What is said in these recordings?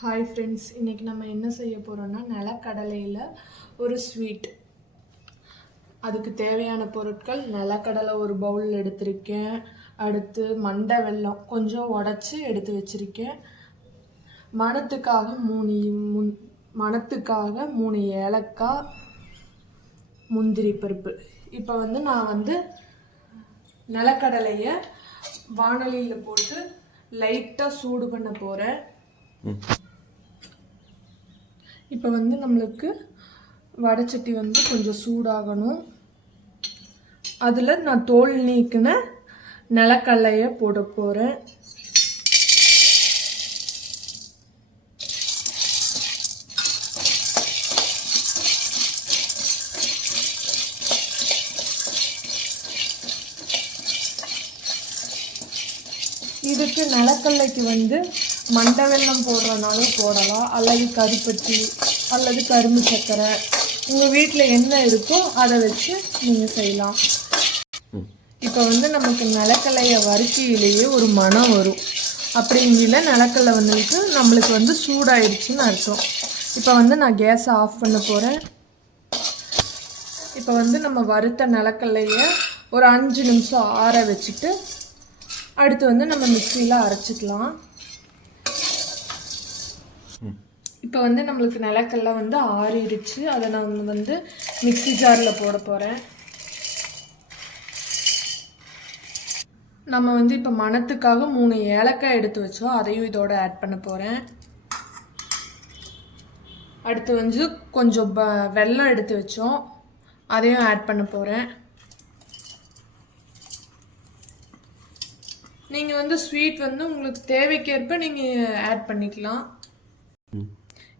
Hi friends இன்றைக்கி நம்ம என்ன செய்ய போகிறோன்னா நிலக்கடலையில் ஒரு ஸ்வீட் அதுக்கு தேவையான பொருட்கள் நிலக்கடலை ஒரு பவுல் எடுத்திருக்கேன். அடுத்து மண்டை வெல்லம் கொஞ்சம் உடச்சி எடுத்து வச்சுருக்கேன். மணத்துக்காக மூணு முன் மணத்துக்காக மூணு ஏலக்காய் முந்திரி பருப்பு. இப்போ வந்து நான் வந்து நிலக்கடலையை வானொலியில் போட்டு லைட்டாக சூடு பண்ண போகிறேன் இப்போ வந்து நம்மளுக்கு வடைச்சட்டி வந்து கொஞ்சம் சூடாகணும். அதில் நான் தோல் நீக்கின நிலக்கடலையை போட போகிறேன் இதுக்கு நிலக்கல்லைக்கு வந்து மண்டை வெல்லம் போடுறனாலும் போடலாம். அல்லது கருப்பட்டி அல்லது கரும்பு சர்க்கரை உங்கள் வீட்டில் என்ன இருக்கோ அதை வச்சு நீங்கள் செய்யலாம். இப்போ வந்து நமக்கு நிலக்கடலையை வறுக்கையிலேயே ஒரு மனம் வரும். அப்படிங்கிற நிலக்கடலை வந்துட்டு நம்மளுக்கு வந்து சூடாயிடுச்சுன்னு அர்த்தம். இப்போ வந்து நான் கேஸை ஆஃப் பண்ண போகிறேன் இப்போ வந்து நம்ம வறுத்த நிலக்கடலையை ஒரு அஞ்சு நிமிஷம் ஆற வச்சுட்டு அடுத்து வந்து நம்ம மிக்சியில் அரைச்சிக்கலாம். இப்போ வந்து நம்மளுக்கு நிலக்கல்லாம் வந்து ஆறிடுச்சு அதை நான் வந்து மிக்ஸி ஜாரில் போட போகிறேன் நம்ம வந்து இப்போ மணத்துக்காக மூணு ஏலக்காய் எடுத்து வச்சோம். அதையும் இதோட ஆட் பண்ண போகிறேன் அடுத்து வந்து கொஞ்சம் ப வெல்லம் எடுத்து வச்சோம். அதையும் ஆட் பண்ண போகிறேன் நீங்கள் வந்து ஸ்வீட் வந்து உங்களுக்கு தேவைக்கேற்ப நீங்கள் ஆட் பண்ணிக்கலாம்.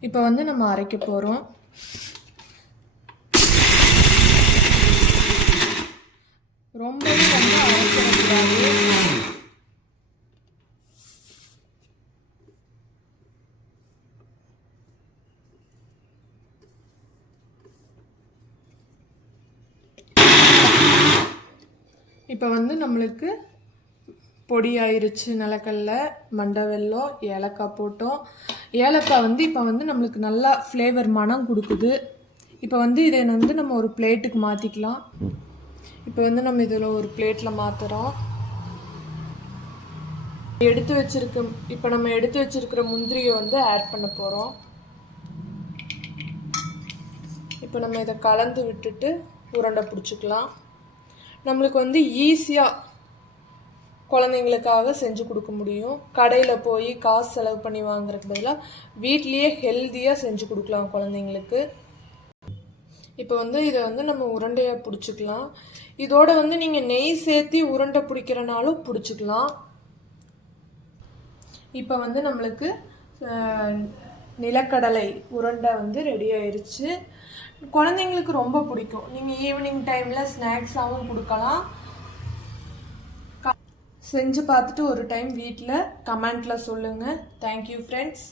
இப்போ வந்து நம்ம அரைக்க போகிறோம் ரொம்பவே வந்து அரைச்சிடக்கூடாது இப்போ வந்து நம்மளுக்கு பொடி ஆயிடுச்சு நிலக்கடல மண்டை வெல்லம் ஏலக்காய் போட்டோம். ஏலக்காய் வந்து இப்போ வந்து நம்மளுக்கு நல்லா ஃப்ளேவர் மனம் கொடுக்குது. இப்போ வந்து இதை வந்து நம்ம ஒரு பிளேட்டுக்கு மாற்றிக்கலாம் இப்போ வந்து நம்ம இதில் ஒரு பிளேட்டில் மாற்றுறோம் எடுத்து வச்சிருக்க இப்போ நம்ம எடுத்து வச்சிருக்கிற முந்திரியை வந்து ஆட் பண்ண போகிறோம் இப்போ நம்ம இதை கலந்து விட்டுட்டு உருண்டை பிடிச்சிக்கலாம். நம்மளுக்கு வந்து ஈஸியாக குழந்தைங்களுக்காக செஞ்சு கொடுக்க முடியும். கடையில் போய் காசு செலவு பண்ணி வாங்குறதுக்கு பதிலாக வீட்லேயே ஹெல்த்தியாக செஞ்சு கொடுக்கலாம் குழந்தைங்களுக்கு. இப்போ வந்து இதை வந்து நம்ம உருண்டையாக பிடிச்சிக்கலாம். இதோட வந்து நீங்கள் நெய் சேர்த்தி உருண்டை பிடிக்கிறனாலும் பிடிச்சிக்கலாம். இப்போ வந்து நம்மளுக்கு நிலக்கடலை உருண்டை வந்து ரெடி ஆயிடுச்சு குழந்தைங்களுக்கு ரொம்ப பிடிக்கும். நீங்கள் ஈவினிங் டைமில் ஸ்நாக்ஸாகவும் கொடுக்கலாம். செஞ்சு பார்த்துட்டு ஒரு டைம் வீட்டில் கமெண்ட்டில் சொல்லுங்கள் தேங்க்யூ ஃப்ரெண்ட்ஸ்